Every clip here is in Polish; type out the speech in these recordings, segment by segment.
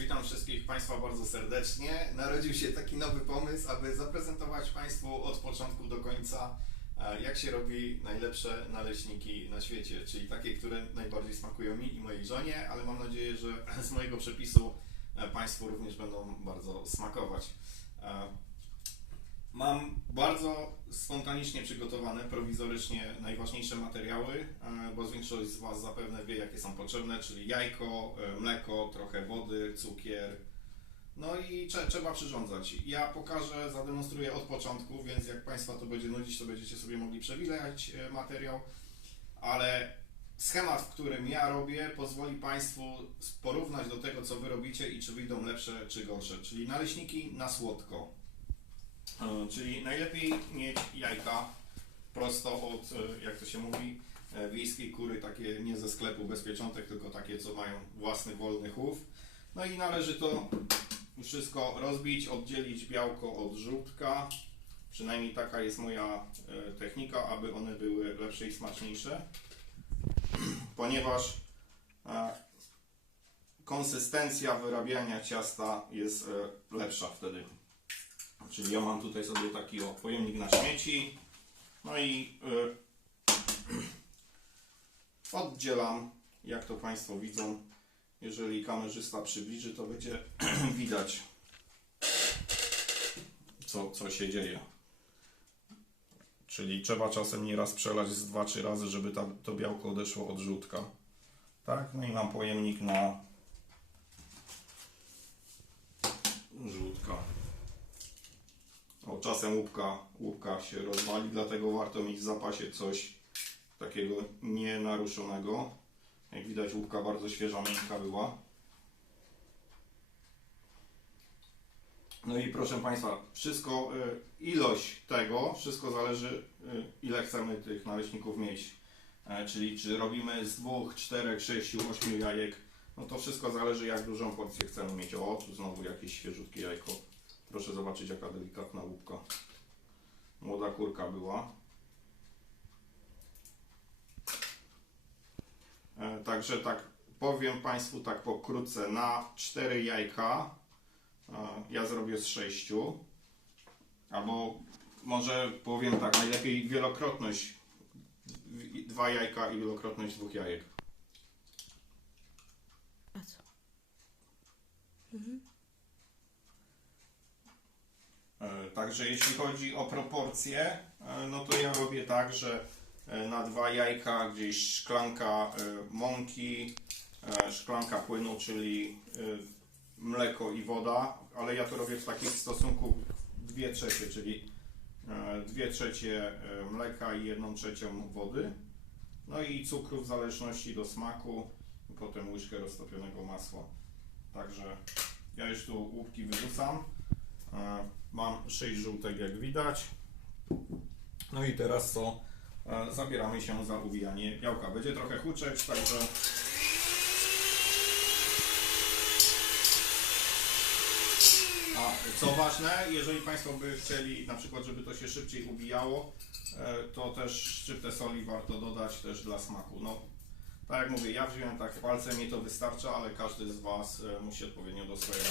Witam wszystkich Państwa bardzo serdecznie. Narodził się taki nowy pomysł, aby zaprezentować Państwu od początku do końca, e, jak się robi najlepsze naleśniki na świecie, czyli takie, które najbardziej smakują mi i mojej żonie, ale mam nadzieję, że z mojego przepisu e, Państwu również będą bardzo smakować. E, Mam bardzo spontanicznie przygotowane, prowizorycznie najważniejsze materiały, bo większość z Was zapewne wie, jakie są potrzebne, czyli jajko, mleko, trochę wody, cukier. No i trze- trzeba przyrządzać. Ja pokażę, zademonstruję od początku, więc jak Państwa to będzie nudzić, to będziecie sobie mogli przewijać e, materiał, ale schemat, w którym ja robię, pozwoli Państwu porównać do tego, co Wy robicie i czy wyjdą lepsze czy gorsze. Czyli naleśniki na słodko. E, Czyli najlepiej mieć jajka prosto od, e, jak to się mówi, wiejskiej kury, takie nie ze sklepu bez pieczątek, tylko takie, co mają własny wolny chów. No i należy to wszystko rozbić, oddzielić białko od żółtka. Przynajmniej taka jest moja e, technika, aby one były lepsze i smaczniejsze. Ponieważ e, konsystencja wyrabiania ciasta jest e, lepsza wtedy. Czyli ja mam tutaj sobie taki o, pojemnik na śmieci. No i oddzielam, jak to Państwo widzą. Jeżeli kamerzysta przybliży, to będzie widać, co, co się dzieje. Czyli trzeba czasem nieraz przelać z dwa, trzy razy, żeby ta, to białko odeszło od żółtka. Tak, no i mam pojemnik na żółtka. O, czasem łupka, łupka się rozwali, dlatego warto mieć w zapasie coś takiego nienaruszonego. Jak widać łupka bardzo świeża, miękka była. No i proszę Państwa, wszystko, y, ilość tego, wszystko zależy y, ile chcemy tych naleśników mieć. E, Czyli czy robimy z dwóch, czterech, sześciu, ośmiu jajek, no to wszystko zależy jak dużą porcję chcemy mieć. O, tu znowu jakieś świeżutkie jajko. Proszę zobaczyć jaka delikatna łupka. Młoda kurka była. Także tak powiem Państwu tak pokrótce na 4 jajka e, ja zrobię z 6 albo może powiem tak najlepiej wielokrotność dwa jajka i wielokrotność dwóch jajek. A co? E, Także jeśli chodzi o proporcje, e, no to ja robię tak, że e, na dwa jajka gdzieś szklanka e, mąki, e, szklanka płynu, czyli e, mleko i woda, ale ja to robię w takim stosunku 2 trzecie, czyli 2 trzecie e, mleka i 1 trzecią wody. No i cukru w zależności do smaku i potem łyżkę roztopionego masła. Także ja już tu łupki wyrzucam. E, Mam 6 żółtek jak widać. No i teraz co? E, Zabieramy się za ubijanie białka. Będzie trochę huczeć, także A co ważne, jeżeli Państwo by chcieli na przykład, żeby to się szybciej ubijało, e, to też szczyptę soli warto dodać też dla smaku. No, tak jak mówię, ja wziąłem tak palcem, mi to wystarcza, ale każdy z Was e, musi odpowiednio do swojego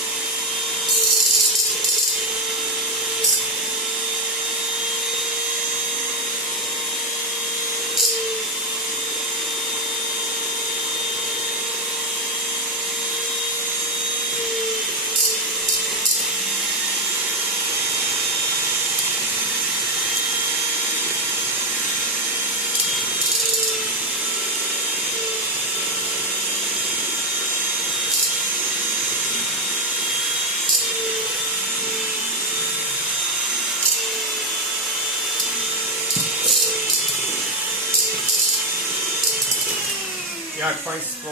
Jak Państwo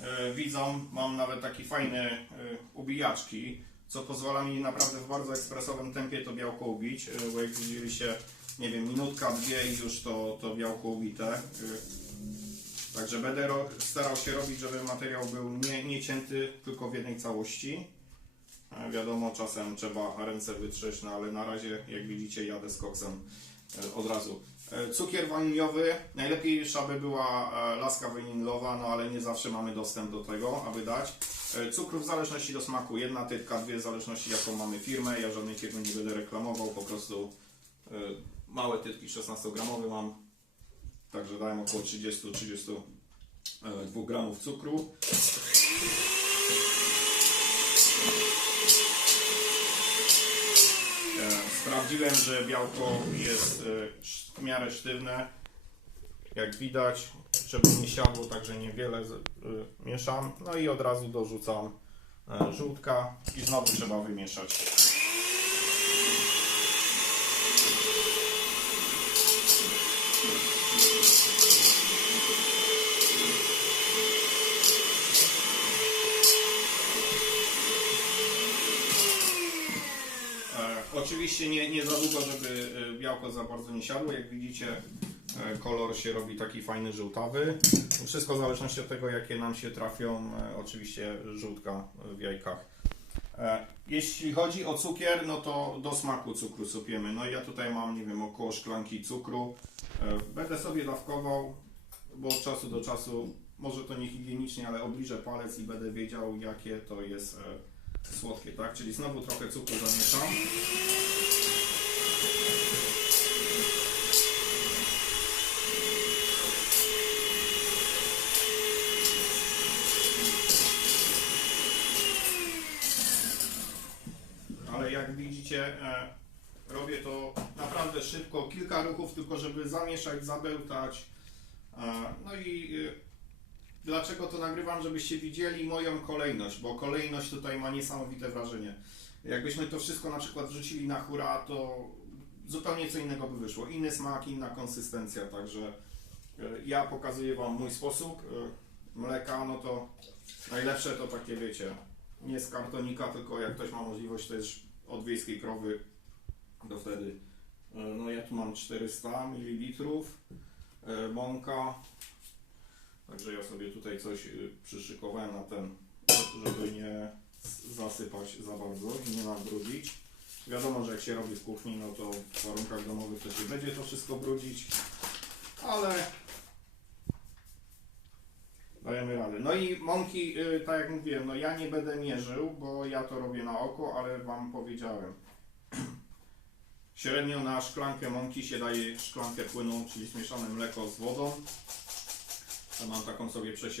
e, widzą, mam nawet taki fajny e, ubijaczki, co pozwala mi naprawdę w bardzo ekspresowym tempie to białko ubić, e, bo jak widzieliście, nie wiem, minutka, dwie i już to, to białko ubite. Także będę starał się robić, żeby materiał był nie, nie cięty, tylko w jednej całości. Wiadomo, czasem trzeba ręce wytrzeć, no ale na razie, jak widzicie, jadę z koksem od razu. E, Cukier waniliowy, najlepiej aby była e, laska wanilowa, no ale nie zawsze mamy dostęp do tego, aby dać. E, Cukru w zależności do smaku, jedna tytka, dwie w zależności jaką mamy firmę. Ja żadnej firmy nie będę reklamował, po prostu małe tytki 16-gramowe mam. Także dałem około 30-32 gramów cukru. Sprawdziłem, że białko jest e, w miarę sztywne. Jak widać, żeby nie siadło, także niewiele e, mieszam. No i od razu dorzucam e, żółtka i znowu trzeba wymieszać. Oczywiście nie, nie za długo, żeby e, białko za bardzo nie siadło. Jak widzicie, e, kolor się robi taki fajny żółtawy. Wszystko w zależności od tego, jakie nam się trafią, e, oczywiście żółtka w jajkach. E, jeśli chodzi o cukier, no to do smaku cukru supiemy. No ja tutaj mam, nie wiem, około szklanki cukru. Będę sobie dawkował, bo od czasu do czasu, może to nie higienicznie, ale obliżę palec i będę wiedział, jakie to jest słodkie, tak? Czyli znowu trochę cukru zamieszam. Ale jak widzicie, e, robię to naprawdę szybko, kilka ruchów tylko, żeby zamieszać, zabełtać. E, no i e, dlaczego to nagrywam, żebyście widzieli moją kolejność, bo kolejność tutaj ma niesamowite wrażenie. Jakbyśmy to wszystko na przykład wrzucili na hura, to zupełnie co innego by wyszło. Inny smak, inna konsystencja, także e, ja pokazuję Wam mój sposób. E, Mleka, no to najlepsze to takie, wiecie, nie z kartonika, tylko jak ktoś ma możliwość też od wiejskiej krowy, to wtedy. e, No ja tu mam 400 ml, mąka, także ja sobie tutaj coś e, przyszykowałem na ten, żeby nie zasypać za bardzo i nie nabrudzić. Wiadomo, że jak się robi w kuchni, no to w warunkach domowych to się będzie to wszystko brudzić, ale dajemy radę. No i mąki, y, tak jak mówiłem, no ja nie będę mierzył, bo ja to robię na oko, ale Wam powiedziałem. Średnio na szklankę mąki się daje szklankę płynu, czyli zmieszane mleko z wodą. Mam taką sobie przesiadkę.